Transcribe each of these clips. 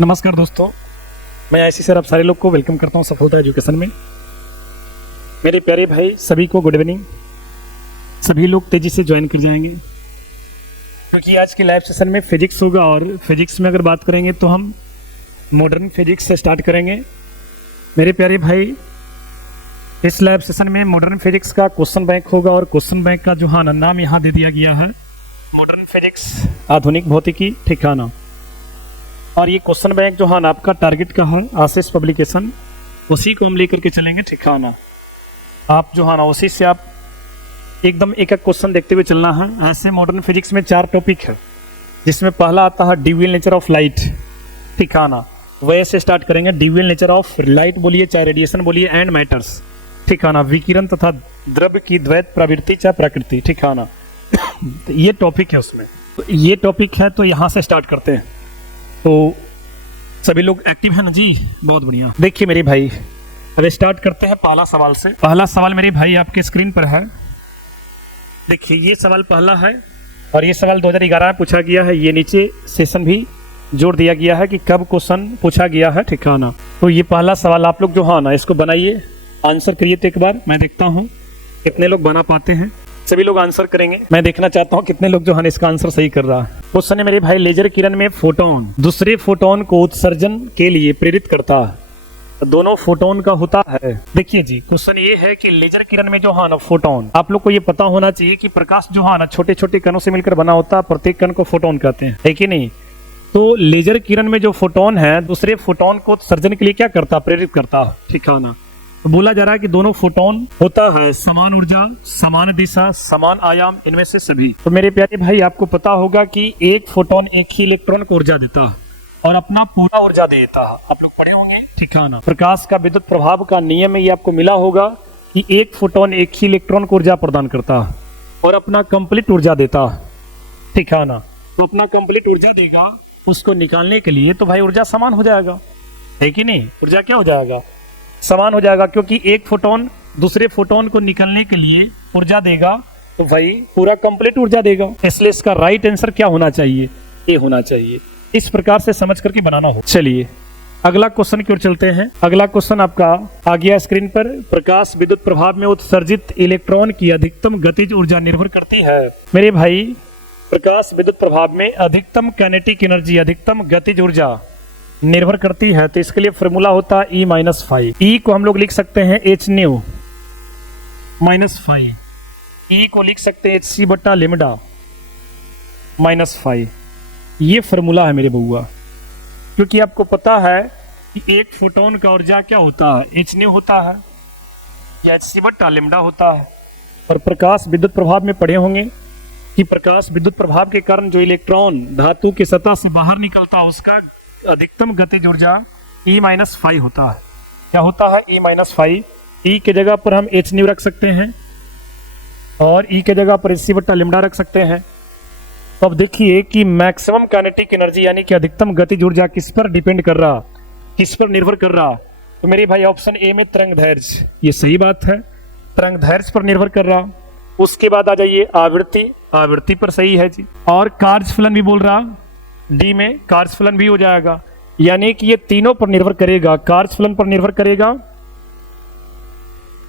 नमस्कार दोस्तों, मैं आईसी सर आप सारे लोग को वेलकम करता हूं सफलता एजुकेशन में। मेरे प्यारे भाई सभी को गुड इवनिंग। सभी लोग तेज़ी से ज्वाइन कर जाएंगे क्योंकि आज के लाइव सेशन में फिजिक्स होगा और फिजिक्स में अगर बात करेंगे तो हम मॉडर्न फिजिक्स से स्टार्ट करेंगे। मेरे प्यारे भाई, इस लाइव सेशन में मॉडर्न फिजिक्स का क्वेश्चन बैंक होगा और क्वेश्चन बैंक का जो नाम यहाँ दे दिया गया है मॉडर्न फिजिक्स आधुनिक भौतिकी ठिकाना। और ये क्वेश्चन बैंक जो आपका टारगेट का है आशीष पब्लिकेशन, उसी को हम लेकर के चलेंगे ठिकाना। आप जो उसी से आप एकदम एक एक क्वेश्चन देखते हुए चलना है। ऐसे मॉडर्न फिजिक्स में 4 टॉपिक है जिसमें पहला आता है डिवियल नेचर ऑफ लाइट ठिकाना। वैसे स्टार्ट करेंगे डिवियल नेचर ऑफ लाइट बोलिए चाहे रेडिएशन बोलिए एंड मैटर्स ठिकाना, विकिरण तथा द्रव्य की द्वैत प्रवृत्ति चाहे प्रकृति ठिकाना। ये टॉपिक है उसमें, तो ये टॉपिक है तो यहाँ से स्टार्ट करते हैं। तो सभी लोग एक्टिव हैं ना जी? बहुत बढ़िया। देखिए मेरे भाई, अब स्टार्ट करते हैं पहला सवाल से। पहला सवाल मेरे भाई आपके स्क्रीन पर है। देखिए ये सवाल पहला है और ये सवाल 2011 में पूछा गया है। ये नीचे सेशन भी जोड़ दिया गया है कि कब क्वेश्चन पूछा गया है ठिकाना। तो ये पहला सवाल आप लोग जो इसको बनाइए, आंसर करिए। तो एक बार मैं देखता हूँ कितने लोग बना पाते हैं। सभी लोग आंसर करेंगे। मैं देखना चाहता हूँ कितने लोग जो इसका आंसर सही कर रहा है। क्वेश्चन है मेरे भाई, लेजर किरण में फोटोन दूसरे फोटोन को उत्सर्जन के लिए प्रेरित करता है। दोनों फोटोन का होता है। देखिए जी, क्वेश्चन ये है कि लेजर किरण में जो फोटोन, आप लोग को ये पता होना चाहिए कि प्रकाश जो छोटे छोटे कणों से मिलकर बना होता है। प्रत्येक कण को फोटोन कहते हैं, है कि नहीं? तो लेजर किरण में जो फोटोन है दूसरे फोटोन को उत्सर्जन के लिए क्या करता, प्रेरित करता है ठिकाना। तो बोला जा रहा है कि दोनों फोटोन होता है समान ऊर्जा, समान दिशा, समान आयाम, इनमें से सभी। तो मेरे प्यारे भाई आपको पता होगा कि एक फोटोन एक ही इलेक्ट्रॉन को ऊर्जा देता है और अपना पूरा ऊर्जा देता है। आप लोग पढ़े होंगे ठिकाना। प्रकाश का विद्युत प्रभाव का नियम में ये आपको मिला होगा कि एक फोटोन एक ही इलेक्ट्रॉन को ऊर्जा प्रदान करता है और अपना कंप्लीट ऊर्जा देता है ठिकाना। तो अपना कंप्लीट ऊर्जा देगा, उसको निकालने के लिए तो भाई ऊर्जा समान हो जाएगा, है कि नहीं? ऊर्जा क्या हो जाएगा, समान हो जाएगा, क्योंकि एक फोटोन दूसरे फोटोन को निकलने के लिए ऊर्जा देगा तो भाई पूरा कंप्लीट ऊर्जा देगा। इसलिए इसका राइट आंसर क्या होना चाहिए, ए होना चाहिए। इस प्रकार से समझ करके बनाना हो। चलिए अगला क्वेश्चन की ओर चलते हैं। अगला क्वेश्चन आपका आ गया स्क्रीन पर। प्रकाश विद्युत प्रभाव में उत्सर्जित इलेक्ट्रॉन की अधिकतम गतिज ऊर्जा निर्भर करती है। मेरे भाई, प्रकाश विद्युत प्रभाव में अधिकतम काइनेटिक एनर्जी, अधिकतम गतिज ऊर्जा निर्भर करती है। तो इसके लिए फॉर्मूला होता है E-5। E को हम लोग लिख सकते हैं hν -5, E को लिख सकते हैं hc/λ -5। ये फॉर्मूला है मेरे बउआ, क्योंकि आपको पता है कि एक फोटोन का ऊर्जा क्या होता है, hν होता है या hc/λ होता है। और प्रकाश विद्युत प्रभाव में पढ़े होंगे कि प्रकाश विद्युत प्रभाव के कारण जो इलेक्ट्रॉन धातु की सतह से बाहर निकलता है उसका अधिकतम गतिज ऊर्जा E-5 होता है। क्या होता है? E-5। E के जगह पर हम hν रख सकते हैं और E के जगह पर hc/λ रख सकते हैं। तो अब देखिए कि मैक्सिमम काइनेटिक एनर्जी यानी कि अधिकतम गतिज ऊर्जा किस पर डिपेंड कर रहा, किस पर निर्भर कर रहा? तो मेरे भाई ऑप्शन ए में तरंगदैर्घ्य, ये सही बात है, तरंगदैर्घ्य पर निर्भर कर रहा। उसके बाद आ जाइए आवृत्ति, आवृत्ति पर सही है जी। और कार्यफलन भी बोल रहा, डी में कार्यफलन भी हो जाएगा, यानी कि ये तीनों पर निर्भर करेगा। कार्यफलन पर निर्भर करेगा,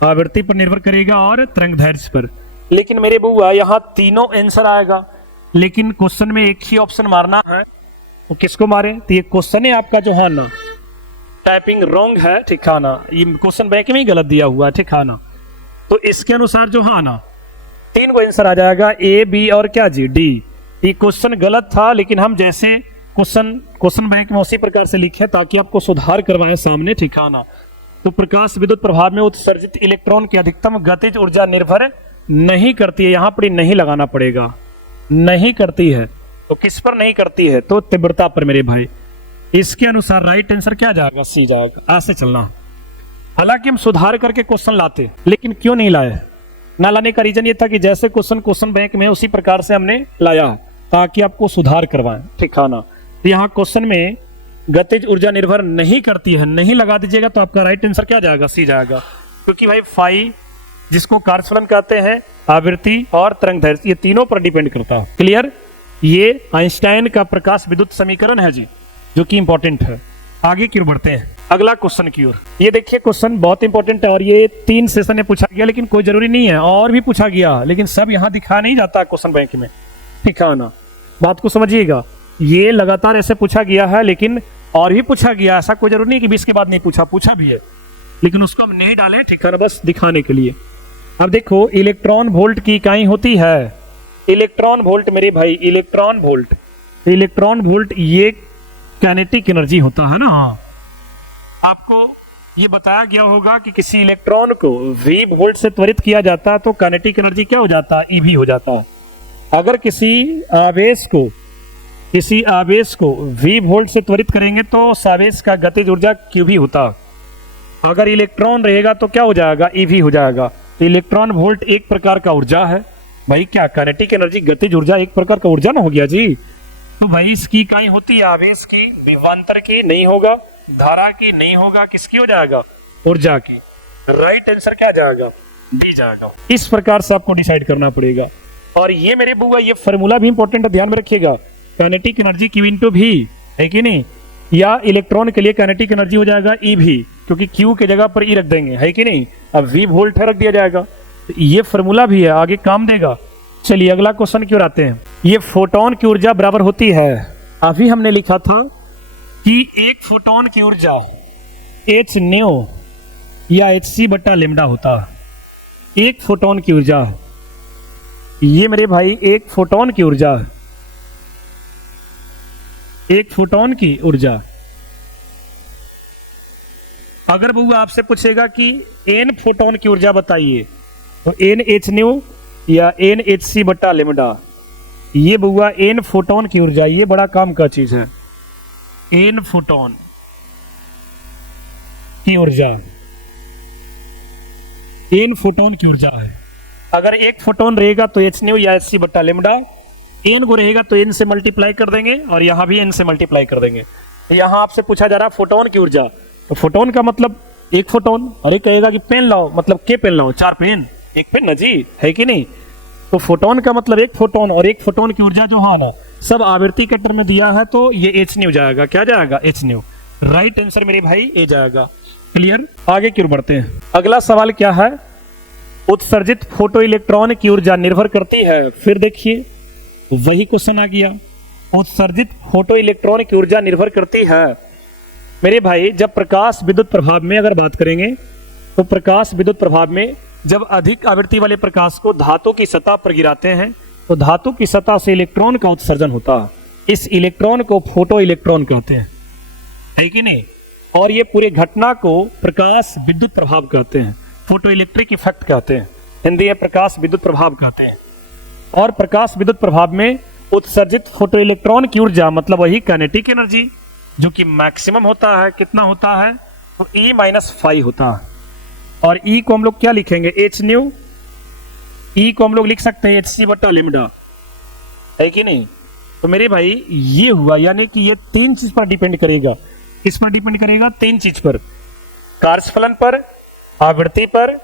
आवृत्ति पर निर्भर करेगा और तरंगदैर्घ्य पर। लेकिन मेरे बुआ यहाँ तीनों आंसर आएगा, लेकिन क्वेश्चन में एक ही ऑप्शन मारना है। तो किसको मारे? तो ये क्वेश्चन है आपका जो ना टाइपिंग रॉन्ग है ठिकाना। ये क्वेश्चन बैंक में ही गलत दिया हुआ है ठिकाना। तो इसके अनुसार जो ना 3 को आंसर आ जाएगा, ए बी और क्या जी, डी। ये क्वेश्चन गलत था, लेकिन हम जैसे क्वेश्चन बैंक में उसी प्रकार से लिखे ताकि आपको सुधार करवाएं सामने ठिकाना। तो प्रकाश विद्युत प्रभाव में उत्सर्जित इलेक्ट्रॉन की अधिकतम गतिज ऊर्जा निर्भर नहीं करती है। यहाँ पर नहीं लगाना पड़ेगा, नहीं करती है। तो किस पर नहीं करती है? तो तीव्रता पर मेरे भाई। इसके अनुसार राइट आंसर क्या जाएगा, सी जाएगा। ऐसे चलना। हालांकि हम सुधार करके क्वेश्चन लाते, लेकिन क्यों नहीं लाए? ना लाने का रीजन ये था कि जैसे क्वेश्चन बैंक में उसी प्रकार से हमने लाया ताकि आपको सुधार करवाएं ठिकाना। तो यहाँ क्वेश्चन में गतिज ऊर्जा निर्भर नहीं करती है, नहीं लगा दीजिएगा तो आपका राइट आंसर क्या जाएगा, सी जाएगा। क्योंकि भाई फाई जिसको कार्यफलन कहते हैं, आवृत्ति और तरंगदैर्घ्य, ये तीनों पर डिपेंड करता है। क्लियर? ये आइंस्टाइन का प्रकाश विद्युत समीकरण है जी। जो कि इंपॉर्टेंट है। आगे की ओर बढ़ते हैं, अगला क्वेश्चन की ओर। ये देखिए क्वेश्चन बहुत इंपॉर्टेंट है और ये 3 सेशन में पूछा गया, लेकिन कोई जरूरी नहीं है, और भी पूछा गया, लेकिन सब यहाँ दिखा नहीं जाता क्वेश्चन बैंक में। ठीक है ना, बात को समझिएगा। ये लगातार ऐसे पूछा गया है, लेकिन और भी पूछा गया, ऐसा कोई जरूरी नहीं कि 20 के बाद नहीं पूछा भी है, लेकिन उसको हम नहीं डाले। ठीक है ना, बस दिखाने के लिए। अब देखो, इलेक्ट्रॉन वोल्ट की इकाई होती है इलेक्ट्रॉन वोल्ट मेरे भाई, इलेक्ट्रॉन वोल्ट ये काइनेटिक एनर्जी होता है ना। आपको ये बताया गया होगा कि किसी इलेक्ट्रॉन को V वोल्ट से त्वरित किया जाता है तो काइनेटिक एनर्जी क्या हो जाता है, EV हो जाता है। अगर किसी आवेश को V वोल्ट से त्वरित करेंगे तो उस आवेश का गतिज ऊर्जा QV होता। अगर इलेक्ट्रॉन रहेगा तो क्या हो जाएगा, EV हो जाएगा। तो इलेक्ट्रॉन वोल्ट एक प्रकार का ऊर्जा है भाई, क्या काइनेटिक एनर्जी गतिज ऊर्जा एक प्रकार का ऊर्जा ना हो गया जी। तो भाई इसकी इकाई होती है आवेश की, विभवांतर की नहीं होगा, धारा की नहीं होगा, किसकी हो जाएगा, ऊर्जा की। राइट आंसर क्या जाएगा, डी जाएगा। इस प्रकार से आपको डिसाइड करना पड़ेगा। और ये मेरे बुआ, ये फॉर्मूला भी इंपॉर्टेंट है, ध्यान में रखिएगा। Kinetic energy Q into V है कि नहीं, या इलेक्ट्रॉन के लिए काइनेटिक एनर्जी हो जाएगा EV, क्योंकि Q के जगह पर E रख देंगे, है कि नहीं। अब V वोल्ट है, रख दिया जाएगा। ये फॉर्मूला भी है, आगे काम देगा। चलिए अगला क्वेश्चन की ओर आते हैं। ये फोटोन की ऊर्जा बराबर होती है, अभी हमने लिखा था कि एक फोटोन की ऊर्जा h न्यू या hc बट्टा लेमडा होता। एक फोटोन की ऊर्जा, ये मेरे भाई एक फोटोन की ऊर्जा, एक फोटोन की ऊर्जा। अगर बउआ आपसे पूछेगा कि n फोटोन की ऊर्जा बताइए, तो n h न्यू या n hc बट्टा लेमडा। ये बउआ n फोटोन की ऊर्जा, ये बड़ा काम का चीज है। n फोटोन की ऊर्जा, n फोटोन की ऊर्जा है। अगर एक फोटोन रहेगा तो h न्यू या hc बट्टा लेमडा, n को रहेगा तो n से मल्टीप्लाई कर देंगे और यहां भी n से मल्टीप्लाई कर देंगे। तो यहां आपसे पूछा जा रहा है फोटोन की ऊर्जा, तो फोटोन का मतलब एक फोटोन, और एक कहेगा कि पेन लाओ, मतलब के पेन लाओ, 4 पेन, एक पेन ना जी, है कि नहीं। तो फोटोन का मतलब एक फोटोन, और एक फोटोन की ऊर्जा जो है ना, सब आवृत्ति के टर्म में दिया है, तो ये h न्यू जाएगा। क्या जाएगा, h न्यू। राइट आंसर मेरे भाई ए जाएगा। क्लियर, आगे की ओर बढ़ते हैं। अगला सवाल क्या है, उत्सर्जित फोटो इलेक्ट्रॉन की ऊर्जा निर्भर करती है। फिर देखिए वही क्वेश्चन आ गया, उत्सर्जित फोटो इलेक्ट्रॉन की ऊर्जा निर्भर करती है। मेरे भाई जब प्रकाश विद्युत प्रभाव में अगर बात करेंगे, तो प्रकाश विद्युत प्रभाव में जब अधिक आवृत्ति वाले प्रकाश को धातु की सतह पर गिराते हैं, तो धातु की सतह से इलेक्ट्रॉन का उत्सर्जन होता है। इस इलेक्ट्रॉन को फोटो इलेक्ट्रॉन कहते हैं, है कि नहीं। और ये पूरे घटना को प्रकाश विद्युत प्रभाव कहते हैं, फोटो इलेक्ट्रिक इफेक्ट कहते हैं, हिंदी में प्रकाश विद्युत प्रभाव कहते हैं। और प्रकाश विद्युत प्रभाव में उत्सर्जित फोटो इलेक्ट्रॉन की ऊर्जा मतलब वही काइनेटिक एनर्जी, जो कि मैक्सिमम होता है, कितना होता है, तो E-5 होता है। और E को हम लोग क्या लिखेंगे, h न्यू। E को हम लोग लिख सकते हैं hc बट्टा लेमडा, है कि नहीं। तो मेरे भाई ये हुआ, यानी कि ये 3 चीज पर डिपेंड करेगा। किस पर डिपेंड करेगा, 3 चीज पर, कार्जफलन पर, आवृत्ति पर,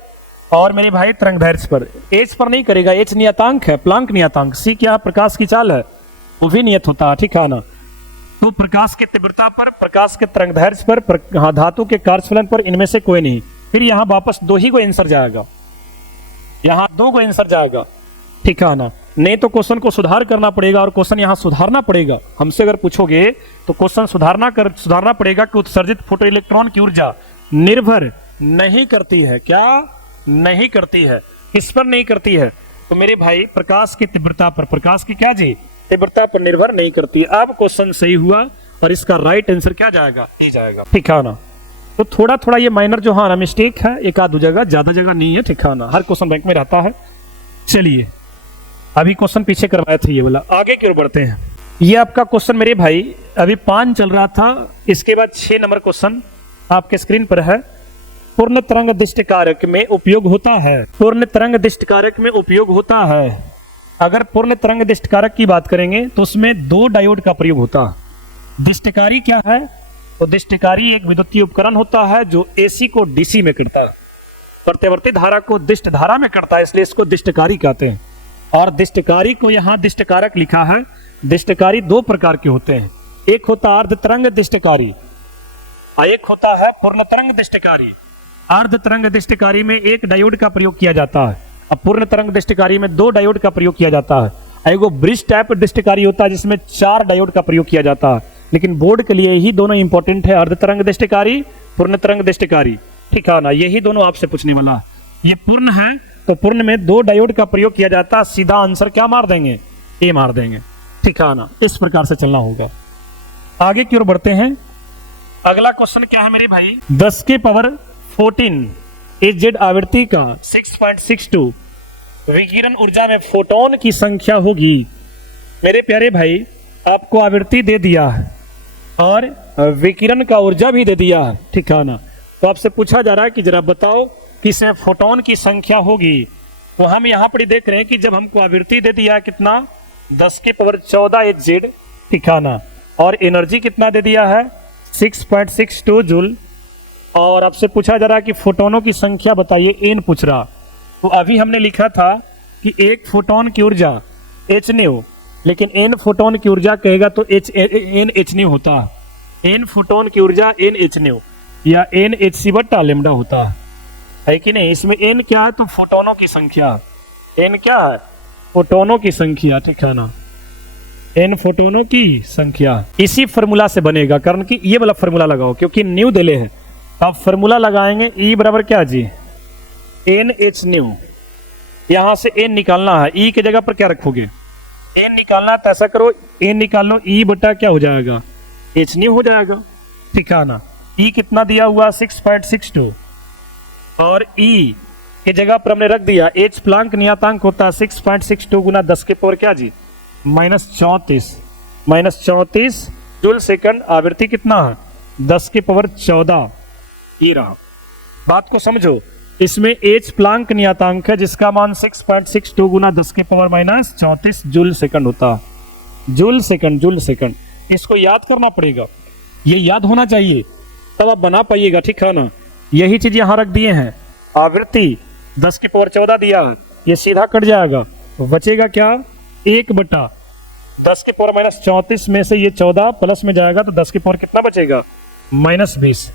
और मेरे भाई तरंगदैर्घ्य पर। h पर नहीं करेगा, h नियतांक है, प्लांक नियतांक। c क्या, प्रकाश की चाल है, वो भी नियत होता है, ठीक है ना। तो प्रकाश की तीव्रता पर, प्रकाश के तरंगदैर्घ्य पर, धातु के कार्जफलन पर, इनमें से कोई नहीं। फिर यहाँ वापस 2 ही को आंसर जाएगा, यहाँ 2 को आंसर जाएगा, ठीक है ना। नहीं तो क्वेश्चन को सुधार करना पड़ेगा, और क्वेश्चन यहाँ सुधारना पड़ेगा। हमसे अगर पूछोगे तो क्वेश्चन सुधारना पड़ेगा कि उत्सर्जित फोटो इलेक्ट्रॉन की ऊर्जा निर्भर नहीं करती है। क्या नहीं करती है, किस पर नहीं करती है, तो मेरे भाई प्रकाश की तीव्रता पर, प्रकाश की क्या जी, तीव्रता पर निर्भर नहीं करती। अब क्वेश्चन सही हुआ और इसका राइट आंसर क्या जाएगा, डी जाएगा, ठीक है ना। तो थोड़ा थोड़ा ये माइनर जो है ना मिस्टेक है, एक आध जगह, ज्यादा जगह नहीं है, ठीक है ना। हर क्वेश्चन बैंक में रहता है। चलिए अभी क्वेश्चन पीछे करवाए थे ये वाला, आगे की ओर बढ़ते हैं। ये आपका क्वेश्चन मेरे भाई अभी 5 चल रहा था, इसके बाद 6 नंबर क्वेश्चन आपके स्क्रीन पर है। पूर्ण तरंग दिष्ट कारक में उपयोग होता है, पूर्ण तरंग दिष्ट कारक में उपयोग होता है। अगर पूर्ण तरंग दिष्ट कारक की बात करेंगे तो उसमें 2 डायोड का प्रयोग होता है। दिष्टकारी क्या है, तो दिष्टकारी एक विद्युतीय उपकरण होता है जो AC को DC में करता है, प्रत्यावर्ती धारा को दिष्ट धारा में करता है, इसलिए इसको दिष्टकारी कहते हैं। और दिष्टकारी को यहाँ दिष्टकारक लिखा है। दिष्टकारी 2 प्रकार के होते हैं, एक होता अर्ध तरंग दिष्टकारी और एक होता है पूर्ण तरंग दिष्टकारी। अर्ध तरंग दिष्टकारी में एक डायोड का प्रयोग किया जाता है, अब पूर्ण तरंग दिष्टकारी में 2 डायोड का प्रयोग किया जाता है। एगो ब्रिज टाइप दिष्टकारी होता है जिसमें 4 डायोड का प्रयोग किया जाता है। लेकिन बोर्ड के लिए ही दोनों इंपॉर्टेंट है, अर्ध तरंग दिष्टकारी, पूर्ण तरंग दिष्टकारी। ठीक है ना, यही दोनों आपसे पूछने वाला है। ये पूर्ण है तो पूर्ण में 2 डायोड का प्रयोग किया जाता है। सीधा आंसर क्या मार देंगे? ए मार देंगे। ठीक है ना, इस प्रकार से चलना होगा। आगे की ओर बढ़ते हैं। अगला क्वेश्चन क्या है मेरे भाई? 10 के पावर 14 एजेड आवृत्ति का 6.62 विकिरण ऊर्जा में फोटोन की संख्या होगी। मेरे प्यारे भाई, आपको आवृत्ति दे दिया है और विकिरण का ऊर्जा भी दे दिया है। ठीक है ना, तो आपसे पूछा जा रहा है कि जरा बताओ किसमें फोटोन की संख्या होगी। तो हम यहाँ पर देख रहे हैं कि जब हमको आवृत्ति दे दिया है कितना, 10 के पावर 14 एजेड। ठीक है ना, और एनर्जी कितना दे दिया है? 6.62 जूल। और आपसे पूछा जा रहा है कि फोटोनों की संख्या बताइए, एन पूछ रहा। तो अभी हमने लिखा था कि एक फोटोन की ऊर्जा एच न्यू, लेकिन एन फोटोन की ऊर्जा कहेगा तो एन एच न्यू होता है। एन फोटोन की ऊर्जा एन एच न्यू या एन एच सी बट्टा लेमडा होता है कि नहीं? इसमें एन क्या है? तो फोटोनों की संख्या। एन क्या है? फोटोनों की संख्या। ठीक है ना, एन फोटोनों की संख्या इसी फॉर्मूला से बनेगा, कारण कि ये वाला फॉर्मूला लगाओ क्योंकि न्यू दिले है। अब फॉर्मूला लगाएंगे, ई बराबर क्या जी? N H new. यहां से एन निकालना है, ई की जगह पर क्या रखोगे? एन निकालना है तो ऐसा करो, एन निकाल लो, ई बटा क्या हो जाएगा? एच न्यू हो जाएगा। ठीक है ना, ई कितना दिया हुआ? 6.62 और ई की जगह पर हमने रख दिया एच प्लांक नियतांक होता है 6.62 गुना 10 के पावर क्या जी? -34 जूल सेकंड। आवृत्ति कितना है? 10 के पावर 14। ये रहा, बात को समझो। इसमें एच प्लांक नियतांक है जिसका मान 6.62 गुना 10 के पावर -34 जूल सेकंड होता है। Joule second. इसको याद करना पड़ेगा, ये याद होना चाहिए तब आप बना पाइएगा। ठीक है ना, यही चीज यहां रख दिए हैं। आवृत्ति 10 के पावर 14 दिया है, ये सीधा कट जाएगा, बचेगा क्या? 1 बटा 10 के पावर -34 में से ये 14 प्लस में जाएगा तो 10 के पावर कितना बचेगा? -20।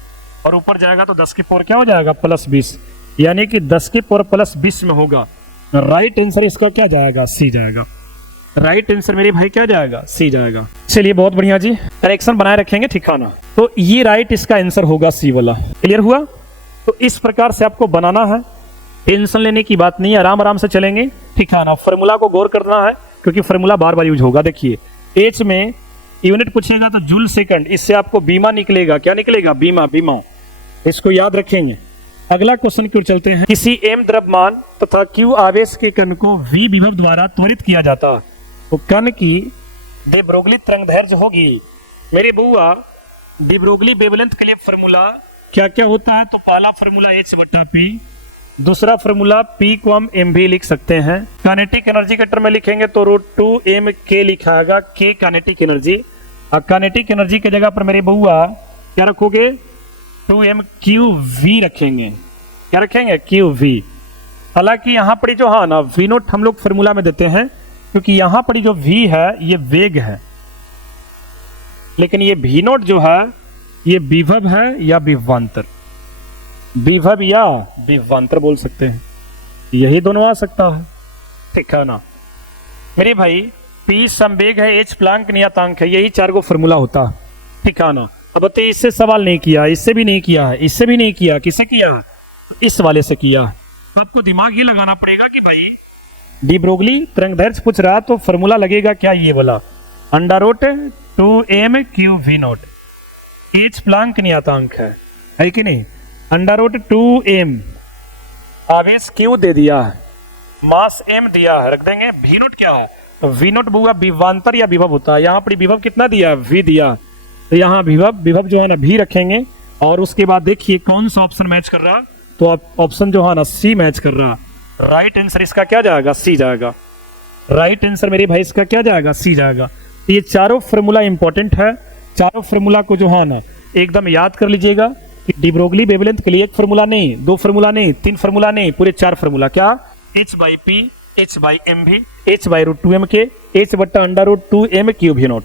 और ऊपर जाएगा तो 10 के पावर क्या हो जाएगा? +20। यानी कि 10 के पावर +20 में होगा। राइट आंसर इसका क्या जाएगा? सी जाएगा। राइट आंसर मेरे भाई क्या जाएगा? सी जाएगा। चलिए बहुत बढ़िया जी, करेक्शन बनाए रखेंगे। ठीक है ना, तो ये राइट इसका आंसर होगा सी वाला। क्लियर हुआ? तो इस प्रकार से आपको बनाना है, टेंशन लेने की बात नहीं है, आराम आराम से चलेंगे। ठीक है ना, फॉर्मूला को गौर करना है क्योंकि फॉर्मूला बार बार यूज होगा। देखिए एच में यूनिट पूछेगा तो जूल सेकंड, इससे आपको बीमा निकलेगा। क्या निकलेगा? बीमा। इसको याद रखेंगे। अगला क्वेश्चन की ओर चलते हैं। किसी एम द्रव्यमान तथा क्यू आवेश के कण को वी विभव द्वारा त्वरित किया जाता है तो कण की de Broglie तरंगदैर्घ्य होगी। मेरे बुआ, de Broglie वेवलेंथ के लिए फॉर्मूला क्या क्या होता है? तो पहला फॉर्मूला H बटा P, दूसरा फॉर्मूला P को हम M भी लिख सकते हैं। काइनेटिक एनर्जी के टर्म में लिखेंगे तो √2m K लिखा आएगा, K काइनेटिक एनर्जी। और काइनेटिक एनर्जी की जगह पर मेरे बुआ क्या रखोगे? 2m QV रखेंगे। क्या रखेंगे? QV। हालांकि यहाँ पर जो है ना V नोट हम लोग फॉर्मूला में देते हैं क्योंकि यहाँ पर जो V है ये वेग है, लेकिन ये V नोट जो है ये विभव है या विभवांतर। विभव या विभवांतर बोल सकते हैं, यही दोनों आ सकता है। ठीक है ना मेरे भाई, P संवेग है, H प्लांक नियतांक है, यही 4 गो फॉर्मूला होता है। ठीक है ना, अब बताइए इससे सवाल नहीं किया, इससे भी नहीं किया है, इससे भी नहीं किया, किसे किया? इस वाले से किया। तो आपको दिमाग ये लगाना पड़ेगा कि भाई de Broglie तरंगदैर्घ्य पूछ रहा तो फॉर्मूला लगेगा क्या? ये वाला √2m QV note. H Planck नियतांक है कि नहीं? √2m आवेश Q दे दिया है, मास M दिया है, रख देंगे। V नोट क्या है? तो V नोट बुआ विभवांतर या विभव होता है। यहाँ पर विभव कितना दिया है? V दिया, तो यहाँ विभव जो है ना V रखेंगे। और उसके बाद देखिए कौन सा ऑप्शन मैच कर रहा, तो आप ऑप्शन जो है ना सी मैच कर रहा। राइट आंसर इसका क्या जाएगा? सी जाएगा। राइट आंसर मेरे भाई इसका क्या जाएगा? सी जाएगा। तो ये चारों फॉर्मूला इंपॉर्टेंट है, चारों फॉर्मूला को जो है ना एकदम याद कर लीजिएगा कि de Broglie वेवलेंथ के लिए 1 फॉर्मूला नहीं, 2 फॉर्मूला नहीं, 3 फॉर्मूला नहीं, पूरे 4 फॉर्मूला। क्या? H/P, H/mv, H/√2m के, H बट्टा √2m QV नोट।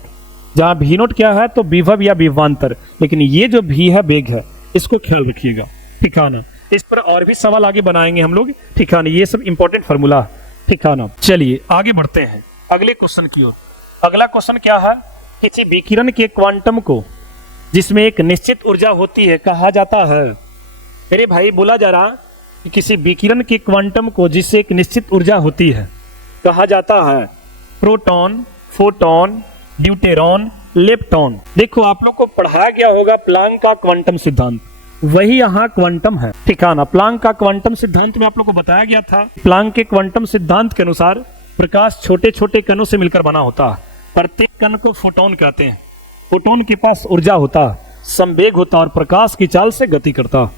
जहां भी नोट क्या है तो विभव या विभवांतर, लेकिन ये जो भी है वेग है, इसको ख्याल रखिएगा, ठीक है ना। इस पर और भी सवाल आगे बनाएंगे हम लोग, ठीक है ना। ये सब इंपॉर्टेंट फार्मूला, ठीक है ना। चलिए आगे बढ़ते हैं अगले क्वेश्चन की ओर। अगला क्वेश्चन क्या है, किसी विकिरण के क्वांटम को जिसमें एक निश्चित ऊर्जा होती है कहा जाता है। मेरे भाई बोला जा रहा कि किसी विकिरण के क्वांटम को जिससे एक निश्चित ऊर्जा होती है कहा जाता है प्रोटॉन, फोटॉन, ड्यूटेरॉन, लेप्टॉन। देखो आप लोग को पढ़ाया गया होगा प्लांक का क्वांटम सिद्धांत, वही यहाँ क्वांटम है, ठीक है ना। प्लांक का क्वांटम सिद्धांत में आप लोग को बताया गया था, प्लांक के क्वांटम सिद्धांत के अनुसार प्रकाश छोटे छोटे कणों से मिलकर बना होता है। प्रत्येक कण को फोटोन कहते हैं। फोटोन के पास ऊर्जा होता, संवेग होता और प्रकाश की चाल से गति करता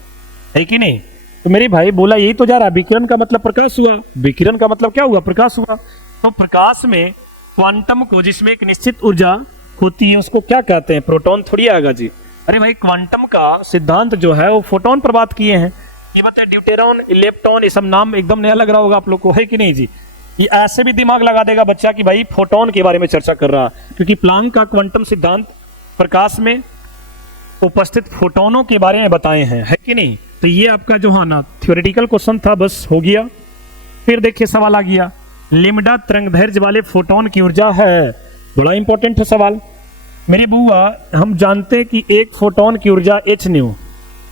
है कि नहीं। तो मेरे भाई बोला यही तो जा रहा, विकिरण का मतलब प्रकाश हुआ, विकिरण का मतलब क्या हुआ, प्रकाश हुआ। तो प्रकाश में क्वांटम को जिसमें एक निश्चित ऊर्जा होती है उसको क्या कहते हैं, प्रोटॉन थोड़ी आएगा जी। अरे भाई क्वांटम का सिद्धांत जो है वो फोटोन पर बात किए हैं। ये बताए ड्यूटेरॉन, इलेक्ट्रॉन, ये सब नाम एकदम नया लग रहा होगा आप लोग को, है कि नहीं जी। ये ऐसे भी दिमाग लगा देगा बच्चा कि भाई फोटोन के बारे में चर्चा कर रहा, क्योंकि प्लांक का क्वांटम सिद्धांत प्रकाश में उपस्थित फोटोनों के बारे में बताए हैं, है कि नहीं। तो ये आपका जो है ना थ्योरेटिकल क्वेश्चन था, बस हो गया। फिर देखिए सवाल आ गया, लिम्डा तरंगदैर्घ्य वाले फोटोन की ऊर्जा है। बड़ा इंपॉर्टेंट है सवाल मेरी बुआ। हम जानते हैं कि एक फोटोन की ऊर्जा h न्यू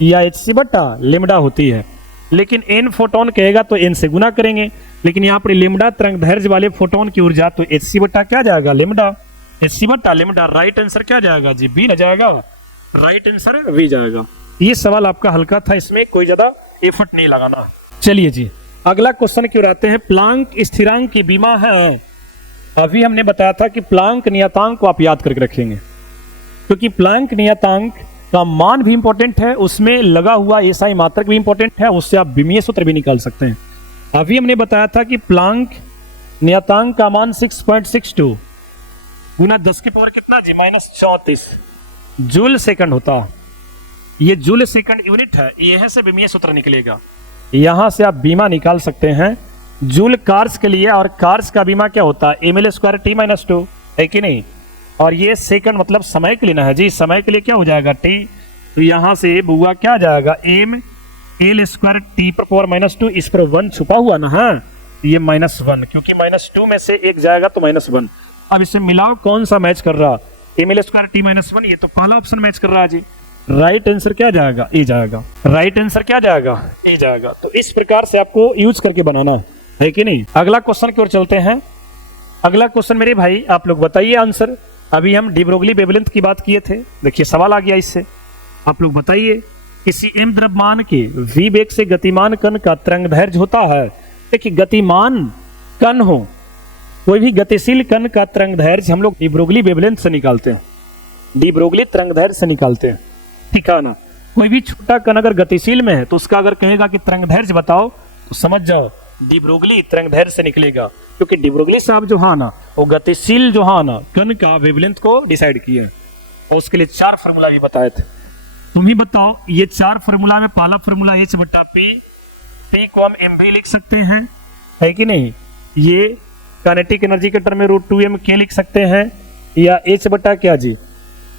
या hc बटा लिम्डा होती है, लेकिन n फोटोन कहेगा तो n से गुना करेंगे। लेकिन यहाँ पर लिम्डा तरंगदैर्घ्य वाले फोटोन की ऊर्जा तो hc बटा क्या जाएगा, लिम्डा, hc बटा लिम्डा। राइट आंसर क्या जाएगा जी, बी न जाएगा, राइट आंसर वी जाएगा। ये सवाल आपका हल्का था, इसमें कोई ज्यादा एफर्ट नहीं लगाना। चलिए जी अगला क्वेश्चन की ओर आते हैं। प्लांक स्थिरांक की बीमा है। अभी हमने बताया था कि प्लांक नियतांक को आप याद करके रखेंगे, क्योंकि प्लांक नियतांक का मान भी इंपॉर्टेंट है, उसमें लगा हुआ एसआई मात्रक भी इंपॉर्टेंट है, उससे आप विमीय सूत्र भी निकाल सकते हैं। अभी हमने बताया था कि प्लांक नियतांक का मान 6.62 गुना 10 की पावर कितना जी, -34 जूल सेकंड होता है। ये जूल सेकंड यूनिट है, यह से विमीय सूत्र निकलेगा। यहां से आप बीमा निकाल सकते हैं जूल कार्स के लिए, और कार्स का बीमा क्या होता है, ml² t-2, है कि नहीं। और ये सेकंड मतलब समय के लिए ना है जी, समय के लिए क्या हो जाएगा t। तो यहां से बुआ क्या आ जाएगा, ml² t⁻², इस पर 1 छुपा हुआ ना है, ये -1, क्योंकि -2 में से एक जाएगा तो -1। अब इसे मिलाओ कौन सा मैच कर रहा, ml² t-1, ये तो पहला ऑप्शन मैच कर रहा है जी। राइट आंसर क्या जाएगा, ए जाएगा। राइट आंसर क्या जाएगा, ए जाएगा। तो इस प्रकार से आपको यूज करके बनाना है कि नहीं। अगला क्वेश्चन की ओर चलते हैं। अगला क्वेश्चन मेरे भाई आप लोग बताइए आंसर। अभी हम डी ब्रोगली वेवलेंथ की बात किए थे, देखिए सवाल आ गया इससे। आप लोग बताइए, किसी m द्रव्यमान के v वेग से गतिमान कण का तरंगदैर्घ्य होता है। देखिए गतिमान कण हो, कोई भी गतिशील कण का तरंगदैर्घ्य हम लोग डी ब्रोगली वेवलेंथ से निकालते हैं, डी ब्रोगली तरंगदैर्घ्य से निकालते हैं, ठीक है ना। कोई भी छोटा कण अगर गतिशील में है तो उसका अगर कहेगा कि तरंगदैर्घ्य बताओ, तो समझ जाओ डी ब्रोगली तरंगदैर्घ्य से निकलेगा, क्योंकि डी ब्रोगली साहब जो है ना वो गतिशील जो है ना कण का वेवलेंथ को डिसाइड किए, और उसके लिए 4 फार्मूला भी बताए थे। तुम ही बताओ, ये 4 फार्मूला में पहला फार्मूला h बटा p को हम mv लिख सकते हैं, है कि नहीं। ये काइनेटिक एनर्जी के टर्म में √2m लिख सकते हैं, या h बटा क्या जी,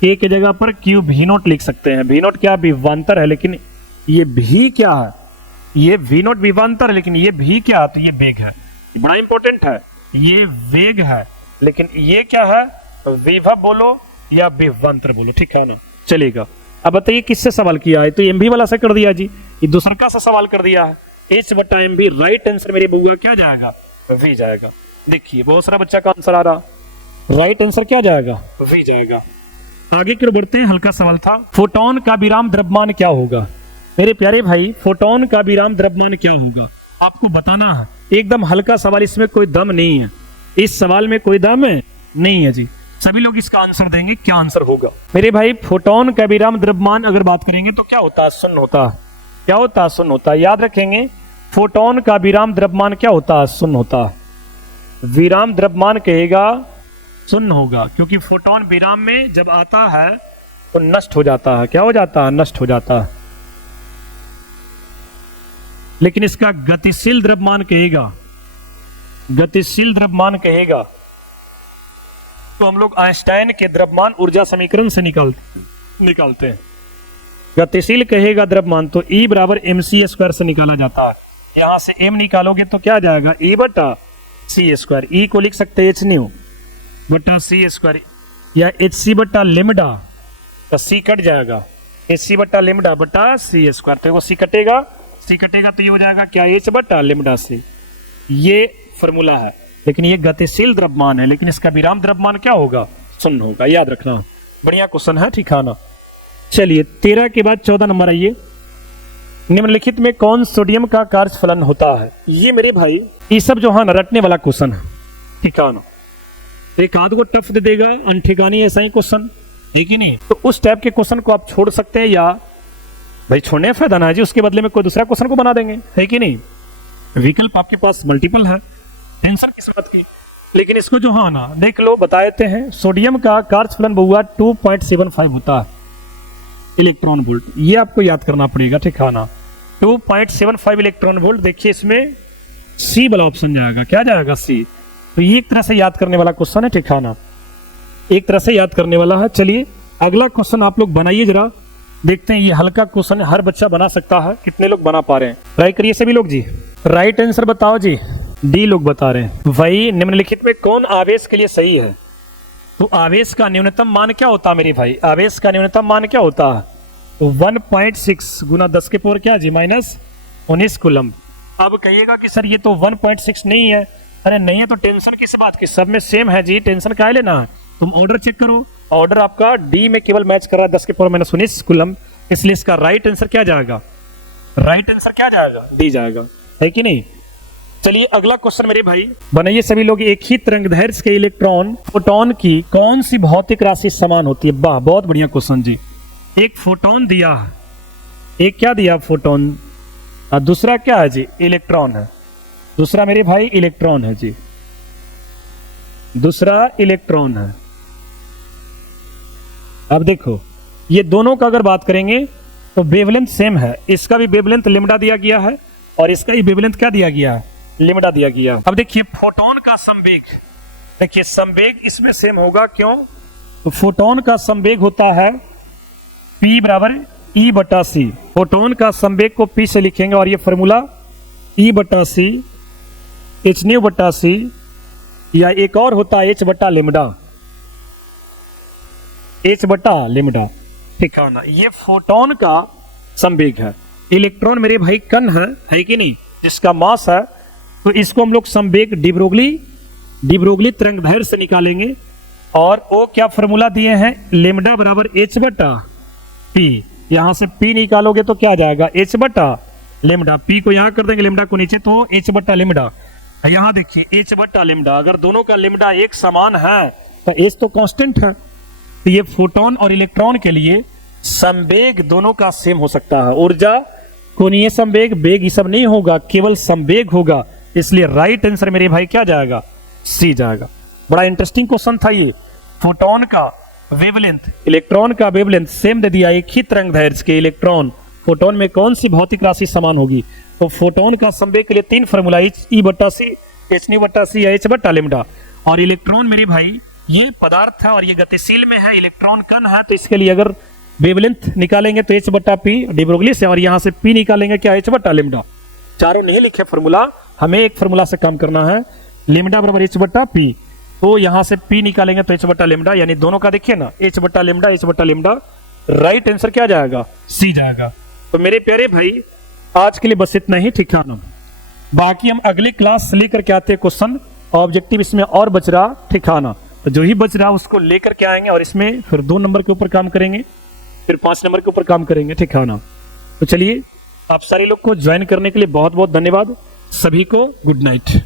k की जगह पर q v0 लिख सकते हैं। v0 क्या विभवांतर है, लेकिन ये v क्या है, ये v0 विभवांतर है, लेकिन ये v क्या है, तो ये वेग है। बड़ा इंपॉर्टेंट है, ये वेग है, लेकिन ये क्या है, विभव बोलो या विभवांतर बोलो, ठीक है ना। चलेगा। अब बताइए किससे सवाल किया है, तो mv वाला से कर दिया जी, ये दूसरा का से सवाल कर दिया है, h बटा mv। राइट आंसर मेरे बुआ क्या जाएगा, v जाएगा। देखिए बहुत सारा बच्चा का आंसर आ रहा, राइट आंसर क्या जाएगा, v जाएगा। आगे की ओर बढ़ते हैं। हल्का सवाल था, फोटोन का विराम द्रव्यमान क्या होगा। मेरे प्यारे भाई फोटोन का विराम द्रव्यमान क्या होगा आपको बताना है। एकदम हल्का सवाल, इसमें कोई दम नहीं है, इस सवाल में कोई दम नहीं है जी। सभी लोग इसका आंसर देंगे, क्या आंसर होगा मेरे भाई। फोटोन का विराम द्रव्यमान अगर बात करेंगे तो क्या होता है, शून्य होता है। क्या होता है, शून्य होता है। याद रखेंगे फोटोन का विराम द्रव्यमान क्या होता है, शून्य होता है। विराम द्रव्यमान कहेगा शून्य होगा, क्योंकि फोटोन विराम में जब आता है तो नष्ट हो जाता है। क्या हो जाता है, नष्ट हो जाता है। लेकिन इसका गतिशील द्रव्यमान कहेगा, गतिशील द्रव्यमान कहेगा इसको हम लोग आइंस्टाइन के द्रव्यमान ऊर्जा समीकरण से निकालते हैं। गतिशील कहेगा द्रव्यमान तो E बराबर mc² से निकाला जाता है। यहां से m निकालोगे तो क्या आ जाएगा, E बटा c²। E को लिख सकते हैं h न्यू बटा c² या hc बटा लेमडा, तो c कट जाएगा, hc बटा लेमडा बटा c²। तो वो c कटेगा तो ये हो जाएगा क्या, h बटा लेमडा c। ये फॉर्मूला है, लेकिन ये गतिशील द्रव्यमान है, लेकिन इसका विराम द्रव्यमान क्या होगा, शून्य होगा, याद रखना। बढ़िया क्वेश्चन है, ठीक है ना। चलिए 13 के बाद 14 नंबर आइए। निम्नलिखित में कौन सोडियम का कार्यफलन होता है। ये मेरे भाई ये सब जो है ना रटने वाला क्वेश्चन है, ठीक है ना। एक आध को टफ दे देगा अनठिकानी ऐसा ही क्वेश्चन, ठीक ही नहीं। तो उस टाइप के क्वेश्चन को आप छोड़ सकते हैं, या भाई छोड़ने का फायदा ना है जी, उसके बदले में कोई दूसरा क्वेश्चन को बना देंगे, है कि नहीं। विकल्प आपके पास मल्टीपल है, टेंशन किस बात की। लेकिन इसको जो है ना देख लो, बता देते हैं। सोडियम का कार्यफलन बहुआ 2.75 होता है इलेक्ट्रॉन वोल्ट, ये आपको याद करना पड़ेगा, ठीक है ना। 2.75 इलेक्ट्रॉन वोल्ट। देखिए इसमें सी वाला ऑप्शन जाएगा, क्या जाएगा, सी। तो ये एक तरह से याद करने वाला क्वेश्चन है, ठीक है ना, एक तरह से याद करने वाला है। चलिए अगला क्वेश्चन आप लोग बनाइए जरा, देखते हैं। ये हल्का क्वेश्चन है, हर बच्चा बना सकता है। कितने लोग बना पा रहे हैं, ट्राई करिए सभी लोग जी। राइट आंसर बताओ जी, डी लोग बता रहे हैं। भाई निम्नलिखित में कौन आवेश के लिए सही है। तो आवेश का न्यूनतम मान क्या होता है मेरे भाई, आवेश का न्यूनतम मान क्या होता है, तो 1.6 गुना 10 के पावर क्या जी -19 कूलम। अब कहिएगा कि सर ये तो 1.6 नहीं है, अरे नहीं है तो टेंशन किस बात की, सब में सेम है जी, टेंशन क्या लेना है। तुम ऑर्डर चेक करो, ऑर्डर आपका डी में केवल मैच कर रहा है 10 के पावर -19 कूलम, इसलिए इसका राइट आंसर क्या जाएगा, राइट आंसर क्या जाएगा, डी जाएगा, है कि नहीं। चलिए अगला क्वेश्चन मेरे भाई बनाइए सभी लोग। एक ही तरंगदैर्घ्य के इलेक्ट्रॉन फोटोन की कौन सी भौतिक राशि समान होती है। वाह बहुत बढ़िया क्वेश्चन जी। एक फोटोन दिया, एक क्या दिया, फोटोन, और दूसरा क्या है जी, इलेक्ट्रॉन है। दूसरा मेरे भाई इलेक्ट्रॉन है जी, दूसरा इलेक्ट्रॉन है। अब देखो ये दोनों का अगर बात करेंगे तो वेवलेंथ सेम है, इसका भी वेवलेंथ लिम्डा दिया गया है और इसका भी वेवलेंथ क्या दिया गया है, लिम्डा दिया गया। अब देखिए फोटोन का संवेग, देखिए संवेग इसमें सेम होगा, क्यों, तो फोटोन का संवेग होता है P बराबर E बटा सी। फोटोन का संवेग को P से लिखेंगे और ये फॉर्मूला E बटा सी, एच न्यू बटा सी, या एक और होता है H बटा लिम्डा, H बटा लिम्डा, ठीक है ना। ये फोटोन का संवेग है। इलेक्ट्रॉन मेरे भाई कण है कि नहीं, जिसका मास है, तो इसको हम लोग संवेग डिब्रोगली तरंगदैर्घ्य से निकालेंगे। और वो क्या फॉर्मूला दिए हैं, लेमडा बराबर H बटा P। यहां से P निकालोगे तो क्या आ जाएगा, H बटा लेमडा। P को यहां कर देंगे, लेमडा को नीचे, तो H बटा लेमडा। यहां देखिए H बटा लेमडा, अगर दोनों का लेमडा एक समान है तो H तो कांस्टेंट है। तो ये फोटोन और इलेक्ट्रॉन के लिए संवेग दोनों का सेम हो सकता है। ऊर्जा कोणीय संवेग, वेग ये सब नहीं होगा, केवल संवेग होगा। इसलिए राइट आंसर मेरे भाई क्या जाएगा, सी जाएगा। बड़ा इंटरेस्टिंग क्वेश्चन था ये। फोटोन का वेवलेंथ, इलेक्ट्रॉन का वेवलेंथ सेम दे दिया, एक ही तरंगदैर्घ्य के इलेक्ट्रॉन फोटोन में कौन सी भौतिक राशि समान होगी। तो फोटोन का संवेग के लिए 3 फॉर्मूला, E बटा सी, एच न्यू बटा सी, या H बटा लेमडा। और इलेक्ट्रॉन मेरे भाई ये पदार्थ है और ये गतिशील में है, इलेक्ट्रॉन कण है, तो इसके लिए अगर वेवलेंथ निकालेंगे तो H बटा P डिब्रोगली से, और यहाँ से P निकालेंगे क्या, H बटा लेमडा। चारों नहीं लिखे फॉर्मूला, हमें एक फॉर्मूला से काम करना है, लेमडा बराबर H बटा P। तो यहाँ से P निकालेंगे तो H बटा लेमडा, यानी दोनों का देखिए ना, H बटा लेमडा, H बटा लेमडा। राइट आंसर क्या जाएगा, C जाएगा। तो मेरे प्यारे भाई आज के लिए बस इतना ही, ठीक है ना। बाकी हम अगले क्लास से लेकर के आते हैं क्वेश्चन, ऑब्जेक्टिव इसमें और बच रहा, ठीक है ना। तो जो ही बच रहा उसको लेकर के आएंगे और इसमें फिर 2 नंबर के ऊपर काम करेंगे, फिर 5 नंबर के ऊपर काम करेंगे, ठीक है ना। तो चलिए आप सारे लोग को ज्वाइन करने के लिए बहुत बहुत धन्यवाद। सभी को गुड नाइट।